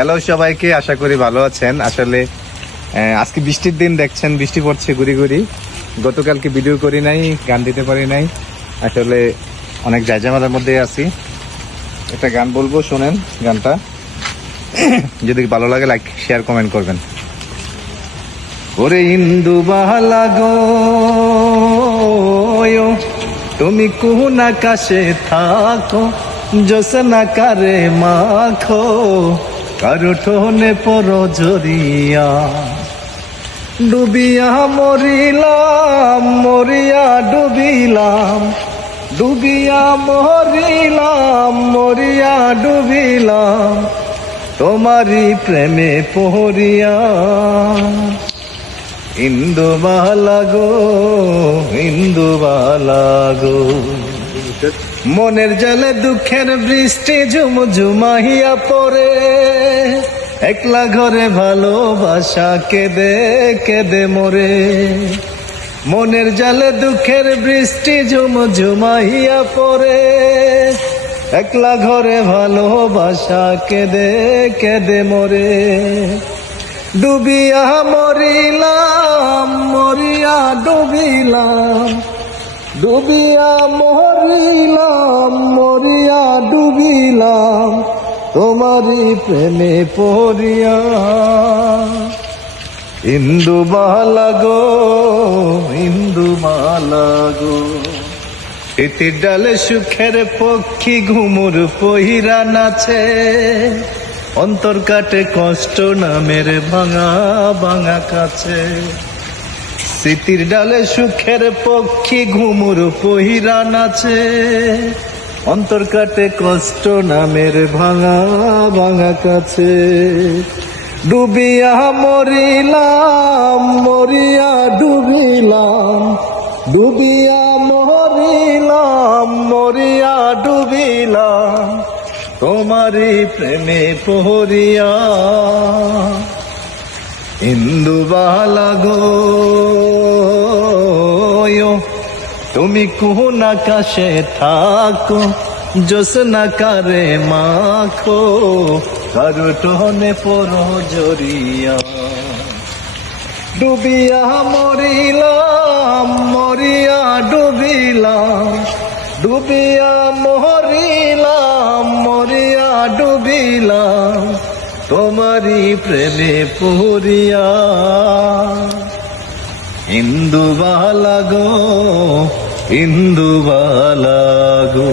Hello সবাইকে, আশা করি ভালো আছেন। আসলে আজকে বৃষ্টির দিন দেখছেন, বৃষ্টি পড়ছে গুড়ি গুড়ি। গতকালকে ভিডিও করি নাই, গান দিতে পারি নাই। আসলে অনেক জায়জামালার মধ্যে আছি। একটা গান বলব, শোনেন গানটা। যদি ভালো লাগে লাইক শেয়ার কমেন্ট করবেন। ওরে ইন্দু বাহালা গো তুমি কোন আকাশে থাকো জোসনা কারে মাখো। কারও ঠোনে পর জরিয়া। ডুবিয়া মরিলাম, মরিয়া ডুবিলাম। ডুবিয়া মরিলাম, মরিয়া ডুবিলাম। তোমারই প্রেমে পহরিয়া। ইন্দু গো ইন্দু গো। মনের জলে দুঃখের বৃষ্টি ঝুম ঝুমাহিয়া পড়ে। একলা ঘরে ভালোবাসা কেঁদে কেঁদে মরে। মনের জলে দুঃখের বৃষ্টি ঝুম ঝুমাহিয়া পড়ে। একলা ঘরে ভালোবাসা কেঁদে কেঁদে মরে। ডুবিয়া মরিলাম, মরিয়া ডুবিলাম। ডুবিয়া মরিলাম, মরিয়া ডুবিলাম, তোমারই প্রেমে পড়িয়া। ইন্দু গো ইন্দু গো ইতির ডালে সুখের পক্ষী ঘুমুর পহিরা নাচে, অন্তর কাটে কষ্ট নামের ভাঙা ভাঙা কাছে। স্মৃতির ডালে সুখের পক্ষী ঘুমুর পহিরা নাচে। অন্তর কাটে কষ্ট নামের ভাঙা ভাঙা কাছে। ডুবিয়া মরিলাম, মরিয়া ডুবিলাম, ডুবিয়া মরিলাম, মরিয়া ডুবিলাম। তোমারই প্রেমে পহরিয়া ইন্দু গো। তুমি কোন আকাশে থাকো জোসনা কারে মাখো। কারও টনে পর জরিয়া। ডুবিয়া মরিলাম মরিয়া ডুবিলাম ডুবিয়া মরিলাম মরিয়া ডুবিলাম তোমারই প্রেমে পড়িয়া। ইন্দু গো ইন্দু গো।